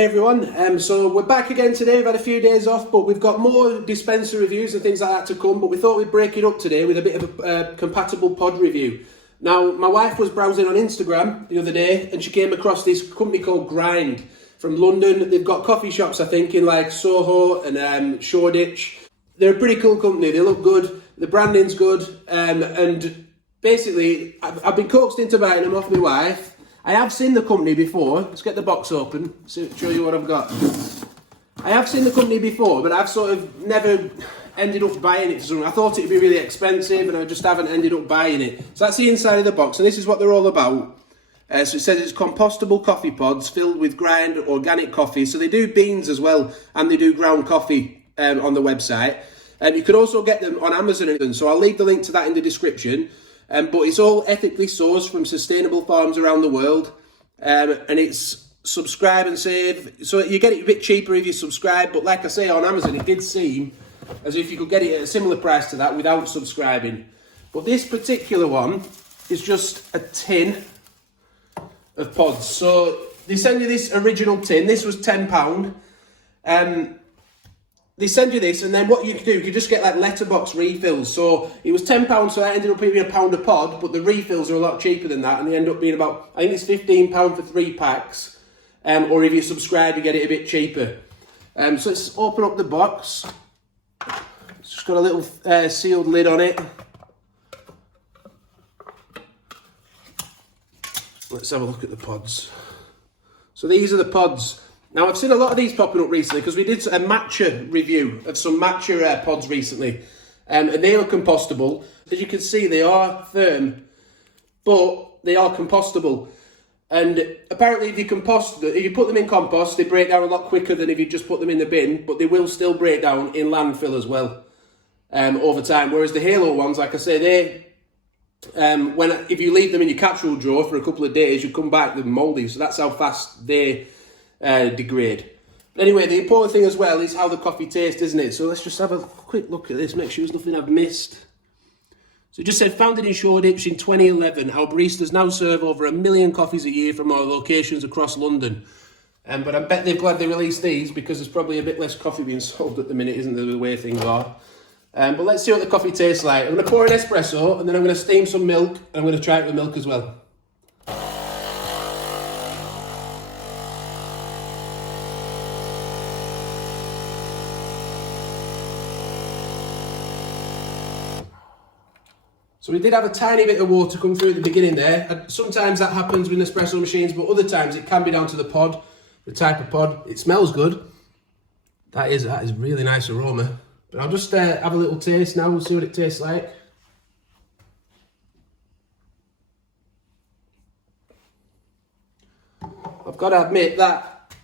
Hey everyone, so we're back again today. We've had a few days off, but we've got more dispenser reviews and things like that to come, but we thought we'd break it up today with a bit of a compatible pod review. Now, my wife was browsing on Instagram the other day and she came across this company called Grind from London. They've got coffee shops, I think, in like Soho and Shoreditch. They're a pretty cool company. They look good, the branding's good, and basically, I've been coaxed into buying them off my wife. I have seen the company before. Let's get the box open, show you what I've got. I have seen the company before, but I've sort of never ended up buying it for something. I thought it'd be really expensive and I just haven't ended up buying it. So that's the inside of the box, and this is what they're all about. So it says it's compostable coffee pods filled with grind organic coffee. So they do beans as well, and they do ground coffee on the website. And you can also get them on Amazon. So I'll leave the link to that in the description. But it's all ethically sourced from sustainable farms around the world. And it's subscribe and save. So you get it a bit cheaper if you subscribe. But like I say, on Amazon, it did seem as if you could get it at a similar price to that without subscribing. But this particular one is just a tin of pods. So they send you this original tin. This was £10. They send you this, and then what you can do, you can just get like letterbox refills. So it was £10, so that ended up being £1 a pod, but the refills are a lot cheaper than that, and they end up being about, I think it's £15 for 3 packs, or if you subscribe, you get it a bit cheaper. So let's open up the box. It's just got a little sealed lid on it. Let's have a look at the pods. So these are the pods. Now, I've seen a lot of these popping up recently because we did a matcha review of some matcha pods recently, and they are compostable. As you can see, they are firm, but they are compostable. And apparently, if you put them in compost, they break down a lot quicker than if you just put them in the bin, but they will still break down in landfill as well over time. Whereas the Halo ones, like I say, if you leave them in your capsule drawer for a couple of days, you come back, they're mouldy. So that's how fast they degrade. But anyway, the important thing as well is how the coffee tastes, isn't it? So let's just have a quick look at this, make sure there's nothing I've missed. So it just said, founded in Shoreditch in 2011, our baristas now serve over 1 million coffees a year from our locations across London. But I bet they're glad they released these because there's probably a bit less coffee being sold at the minute, isn't there, the way things are. But let's see what the coffee tastes like. I'm going to pour an espresso and then I'm going to steam some milk, and I'm going to try it with milk as well. So we did have a tiny bit of water come through at the beginning there. Sometimes that happens with Nespresso machines, but other times it can be down to the pod, the type of pod. It smells good. That is really nice aroma. But I'll just have a little taste now. We'll see what it tastes like. I've got to admit that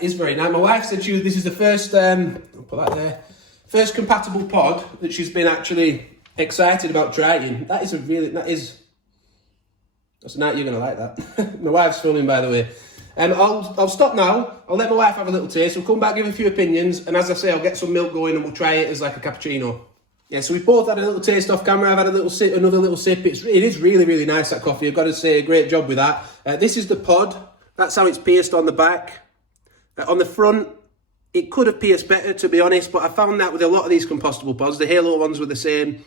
is very nice. My wife said this is the first, I'll put that there, first compatible pod that she's been actually excited about trying. That's a night you're going to like that. My wife's filming, by the way. I'll stop now. I'll let my wife have a little taste. We'll come back, give a few opinions, and as I say, I'll get some milk going and we'll try it as like a cappuccino. Yeah, so we both had a little taste off camera. I've had a little sip, another little sip. It is really, really nice, that coffee. I've got to say, a great job with that. This is the pod. That's how it's pierced on the back. On the front, it could have pierced better, to be honest, but I found that with a lot of these compostable pods, the Halo ones were the same.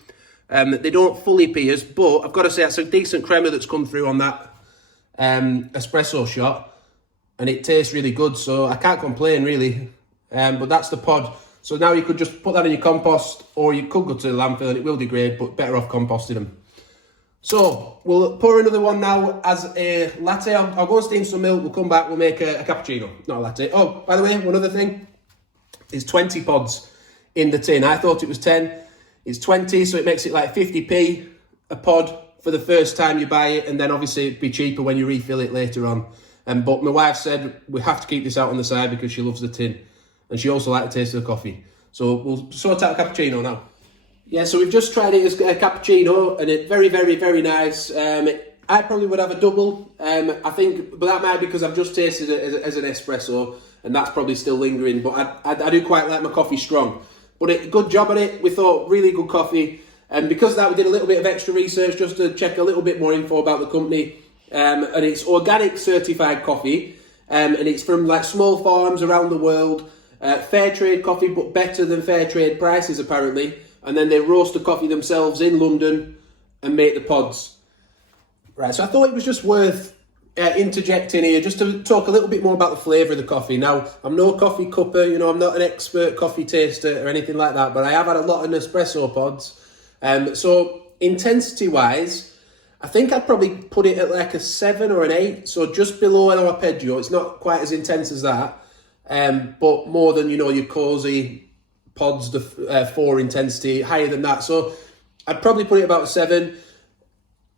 They don't fully pierce, but I've got to say that's a decent crema that's come through on that espresso shot, and it tastes really good, so I can't complain really. But that's the pod. So now you could just put that in your compost, or you could go to the landfill and it will degrade, but better off composting them. So we'll pour another one now as a latte. I'll go and steam some milk, we'll come back, we'll make a cappuccino, not a latte. Oh, by the way, one other thing, there's 20 pods in the tin. I thought it was 10. It's 20, so it makes it like 50p a pod for the first time you buy it, and then obviously it'd be cheaper when you refill it later on. But my wife said we have to keep this out on the side because she loves the tin, and she also likes the taste of the coffee. So we'll sort out a cappuccino now. Yeah, so we've just tried it as a cappuccino, and it's very, very, very nice. I probably would have a double, I think, but that might be because I've just tasted it as an espresso, and that's probably still lingering. But I do quite like my coffee strong. But good job on it. We thought really good coffee. And because of that, we did a little bit of extra research just to check a little bit more info about the company. And it's organic certified coffee. and it's from like small farms around the world. Fair trade coffee, but better than fair trade prices apparently. And then they roast the coffee themselves in London and make the pods. Right, so I thought it was just worth interjecting here just to talk a little bit more about the flavour of the coffee. Now, I'm no coffee cupper, you know, I'm not an expert coffee taster or anything like that, but I have had a lot of Nespresso pods. So intensity-wise, I think I'd probably put it at like a 7 or an 8, so just below an arpeggio. It's not quite as intense as that, but more than, you know, your cosy pods, the 4 intensity, higher than that. So I'd probably put it about a 7.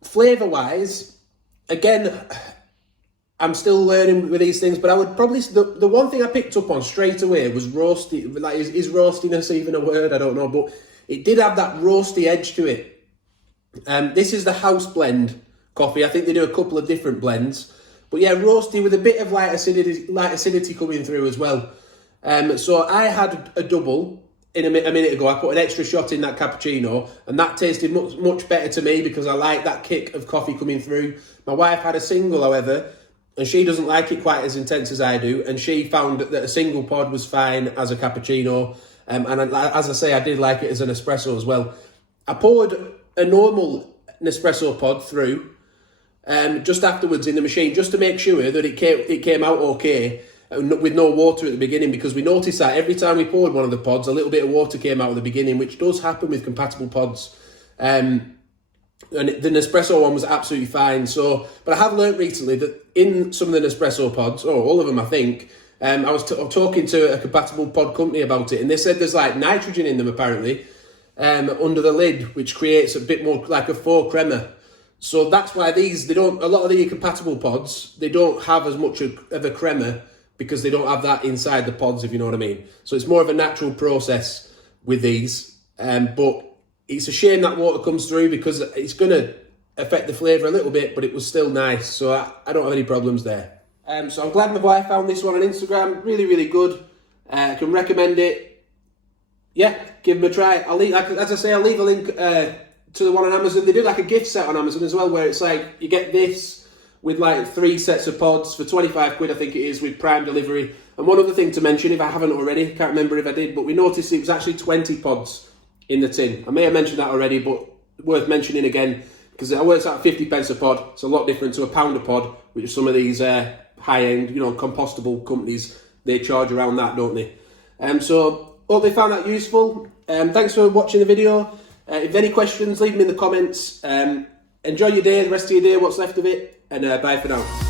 Flavour-wise, again, I'm still learning with these things, but I would probably, the one thing I picked up on straight away was roasty. Like, is roastiness even a word? I don't know, but it did have that roasty edge to it. This is the house blend coffee. I think they do a couple of different blends, but yeah, roasty with a bit of light acidity coming through as well. So I had a double a minute ago. I put an extra shot in that cappuccino, and that tasted much better to me because I like that kick of coffee coming through. My wife had a single, however, and she doesn't like it quite as intense as I do, and she found that a single pod was fine as a cappuccino, and as I say, I did like it as an espresso as well. I poured a normal Nespresso pod through just afterwards in the machine, just to make sure that it came out okay, with no water at the beginning, because we noticed that every time we poured one of the pods, a little bit of water came out at the beginning, which does happen with compatible pods. And the Nespresso one was absolutely fine. So, but I have learnt recently that in some of the Nespresso pods, or all of them, I think, I was talking to a compatible pod company about it, and they said there's like nitrogen in them apparently, under the lid, which creates a bit more like a faux crema. So that's why a lot of the compatible pods, they don't have as much of a crema, because they don't have that inside the pods, if you know what I mean. So it's more of a natural process with these, but it's a shame that water comes through because it's going to affect the flavour a little bit, but it was still nice, so I don't have any problems there. So I'm glad my wife found this one on Instagram. Really, really good. I can recommend it. Yeah, give them a try. I'll leave a link to the one on Amazon. They do like a gift set on Amazon as well, where it's like you get this with like 3 sets of pods for 25 quid, I think it is, with Prime delivery. And one other thing to mention, if I haven't already, can't remember if I did, but we noticed it was actually 20 pods in the tin. I may have mentioned that already, but worth mentioning again, because it works out 50 pence a pod. It's a lot different to a pound a pod, which some of these high-end, you know, compostable companies, they charge around that, don't they? So hope they found that useful. Thanks for watching the video. If any questions, leave them in the comments. Enjoy your day, the rest of your day, what's left of it, and bye for now.